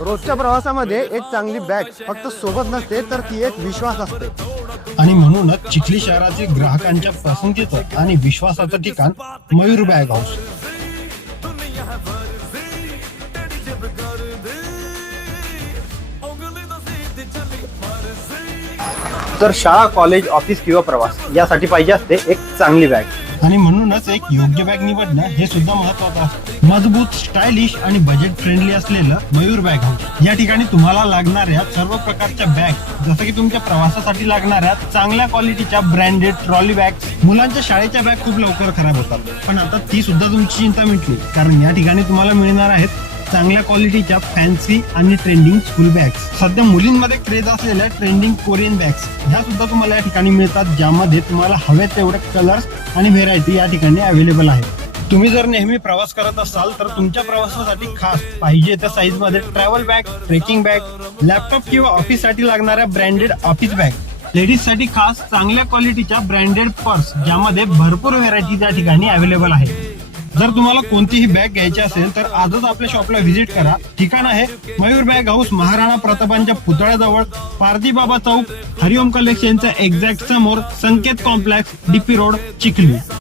रोजच्या प्रवासामध्ये एक चांगली बॅग फक्त सोबत नसते, तर ती एक विश्वास असते. आणि म्हणूनच चिखली शहराचे ग्राहकांच्या पसंतीचं आणि विश्वासाचं ठिकाण मयूर बॅग हाऊस. तर शाळा, कॉलेज, ऑफिस किंवा प्रवास यासाठी पाहिजे असते एक चांगली बॅग. आणि म्हणूनच एक योग्य बॅग निवडणं हे सुद्धा महत्वाचं असतं. मजबूत, स्टायलिश आणि बजेट फ्रेंडली असलेलं मयूर बॅग हाऊस या ठिकाणी तुम्हाला लागणाऱ्या सर्व प्रकारच्या बॅग, जसं की तुमच्या प्रवासासाठी लागणाऱ्या चांगल्या क्वालिटीच्या ब्रँडेड ट्रॉली बॅग. मुलांच्या शाळेच्या बॅग खूप लवकर खराब होतात, पण आता ती सुद्धा तुमची चिंता मिटली, कारण या ठिकाणी तुम्हाला मिळणार आहेत चांगल्या क्वालिटीच्या फॅन्सी आणि ट्रेंडिंग स्कूल बॅग्स. सध्या मुलींमध्ये क्रेज असलेल्या ट्रेंडिंग कोरियन बॅग्स ह्या सुद्धा तुम्हाला या ठिकाणी मिळतात, ज्यामध्ये तुम्हाला हवे तेवढे कलर्स आणि व्हेरायटी या ठिकाणी अवेलेबल आहे. तुम्ही जर नेहमी प्रवास करत असाल तर तुमच्या प्रवासासाठी खास पाहिजे त्या साईज मध्ये travel bag, trekking bag, laptop किंवा ऑफिस साठी लागणाऱ्या ब्रँडेड ऑफिस बॅग, लेडीज साठी खास चांगल्या क्वालिटीच्या ब्रँडेड पर्स, ज्यामध्ये भरपूर व्हेरायटी त्या ठिकाणी अवेलेबल आहे. जर तुम्हाला कोणतीही बॅग घ्यायची असेल तर आजच आपल्या शॉपला व्हिजिट करा. ठिकाण आहे मयूर बॅग हाऊस, महाराणा प्रतापांच्या पुतळ्याजवळ, पारधी बाबा चौक, हरिओम कलेक्शनच्या एक्झॅक्ट समोर, संकेत कॉम्प्लेक्स, डीपी रोड, चिखली.